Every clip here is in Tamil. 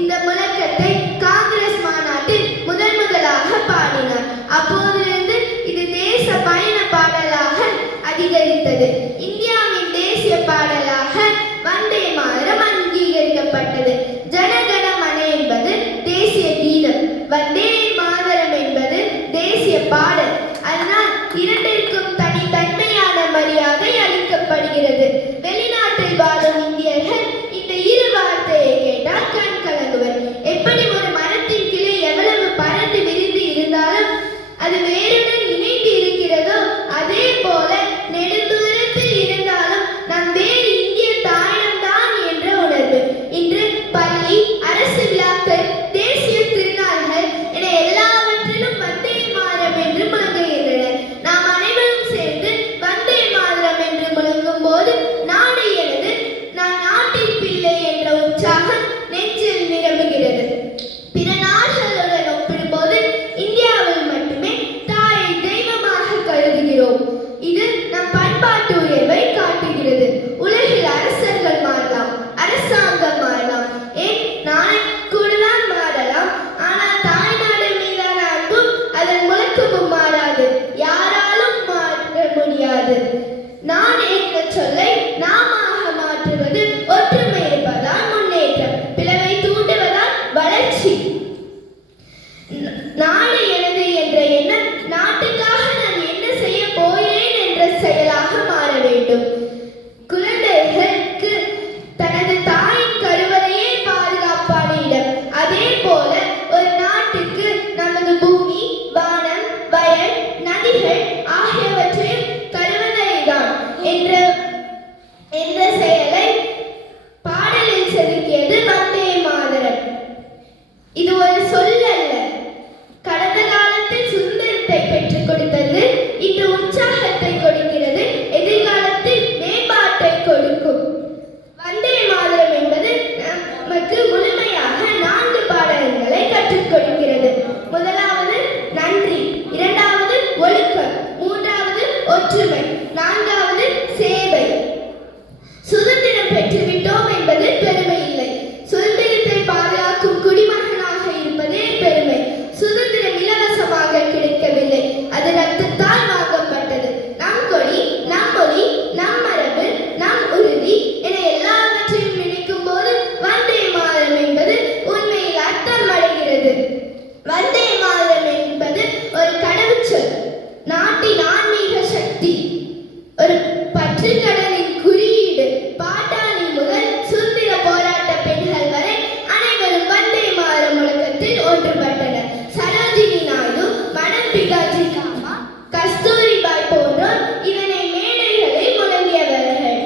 இந்த முழக்கத்தை காங்கிரஸ் மாநாட்டில் முதலாக பாடினார். அப்போதிலிருந்து இது தேச பயண பாடலாக அதிகரித்தது. இந்தியாவின் தேசிய பாடலாக வந்தே மாதரம் அங்கீகரிக்கப்பட்டது. ஜனகண மன என்பது தேசிய கீதம், வந்தே மாதரம் என்பது தேசிய பாடல். அதனால் இரண்டிற்கும் தனித்தன்மையான மரியாதை அளிக்கப்படுகிறது. வெளிநாட்டில் வாழும் இந்தியர்கள் இந்த இரு வார்த்தையை கேட்டால் கண் கலங்குவர். எப்படி ஒரு மரத்தின் கிளை எவ்வளவு பறந்து விரிந்து இருந்தாலும் அது வேருடன் இணைந்து இருக்கிறதோ, அதே போல நெடுந்தூரத்தில் இருந்தாலும் நம் வேறு இந்திய தாயம்தான் என்ற உணர்வு. இன்று பள்ளி, அரசு விழாக்கள், தேசிய திருநாள்கள் என எல்லாவற்றிலும் வந்தே மாதரம் என்று முழங்குகின்றன. நாம் அனைவரும் சேர்ந்து வந்தே மாதரம் என்று முழங்கும் போது நாடு எனது, நான் நாட்டின் பிள்ளை என்ற உற்சாகம் நெஞ்சில் நிரம்புகிறது. பிற நாடுகளுடன் ஒப்பிடும்போது இந்தியாவில் மட்டுமே தாயை தெய்வமாக கருதுகிறோம். இது நம் பண்பாட்டு உயர்வை காட்டுகிறது. உலகில் அரசர்கள் மாறலாம், அரசாங்கம் மாறலாம், ஏன் நானும் கூடதான் மாறலாம். ஆனால் தாய்நாடு மீதான அன்பும் அதன் முழக்கமும் மாறாது, யாராலும் மாற்ற முடியாது. நான் என்ற சொல்லை நாமாக மாற்றுவது ஒற்றுமை இருப்பதால் முன்னேற்றம், பிளவை தூண்டுவதால் வளர்ச்சி. நாடு எனது என்ற எண்ணம் நாட்டுக்காக நான் என்ன செய்ய போகிறேன் என்ற செயலாக மாற வேண்டும். குழந்தைகளுக்கு தனது தாயின் கருவறையே பாதுகாப்பான இடம். அதே போல ஒரு நாட்டுக்கு நமது பூமி, வானம், வயல், நதிகள் ஆகியவற்றையும் கருவறைதான் என்ற செயலை பாடலில் செதுக்கியது வந்தே மாதரம். இது ஒரு சொல்லல்ல. கடந்த காலத்தில் சுதந்திரத்தை பெற்றுக் கொடுத்தது, இன்று உற்சாகத்தை கொடுக்கிறது, எதிர்காலத்தில் மேம்பாட்டை கொடுக்கும். வந்தே மாதரம் என்பது நமக்கு முழுமையாக 4 பாடல்களை கற்றுக் கொடுக்கிறது. முதலாவது நன்றி, இரண்டாவது ஒழுக்கம், மூன்றாவது ஒற்றுமை, நான்காவது சேவை. சுதந்திரம் பெற்றுவிட்டோம் என்பது பெருமை இல்லை, சுதந்திரத்தை பாதுகாக்கும் குடிமகனாக இருப்பதே பெருமை. சுதந்திரம் இலவசமாக கிடைக்கவில்லை, அது ரத்தத்தால் வாங்கப்பட்டது. நம் கொடி, நம் மொழி, நம் மரபு, நம் உறுதி என எல்லாவற்றையும் நினைக்கும் போது வந்தே மாதரம் என்பது உண்மையில் அர்த்தம் அடைகிறது. வந்தே மாதரம் என்பது ஒரு கடவுச்சொல், நாட்டின் ஆன்மீக சக்தி, ஒரு பற்றுக்கடலின் குறியீடு. பாட்டாளி முதல் சுதந்திர போராட்ட பெண்கள் வரை அனைவரும் வந்தே மாதரம் முழக்கத்தில் ஒன்றுபட்டனர். சரோஜினி நாயுடு, மனம் பிகாஜி காமா, கஸ்தூரிபாய் போன்றோர் இதனை மேடைகளில் முழங்கியவர்கள்.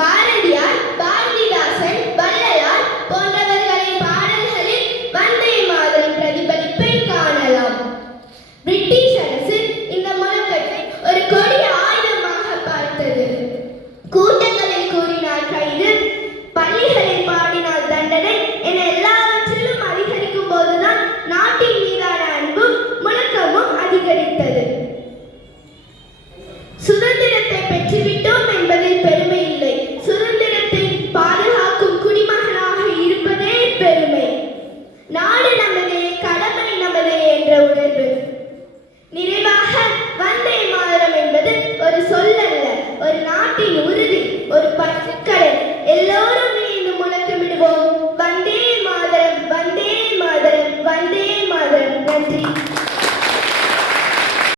பாரதியார், பாரதிதாசன், வள்ளலார் போன்றவர்களின் பாடல்களில் வந்தே மாதரம் பிரதிபலிப்பை காணலாம். பிரிட்டிஷ் அரசு இந்த முழக்கத்தை ஒரு கொடிய ஆயுதமாக பார்த்தது. கூட்டங்களில் கூறினால் கைது, பள்ளிகளில் பாடினால் தண்டனை என எல்லாவற்றிலும் அதிகரிக்கும் போதுதான் நாட்டின் மீதான அன்பும் முழக்கமும் அதிகரித்தது. சுதந்திரத்தை பெற்றுவிட்டோம் என்பதில் பெருமை இல்லை, சுதந்திரத்தை பாதுகாக்கும் குடிமகனாக இருப்பதே பெருமை. நாடு நமதே, கடமை நமதே என்ற உணர்வு.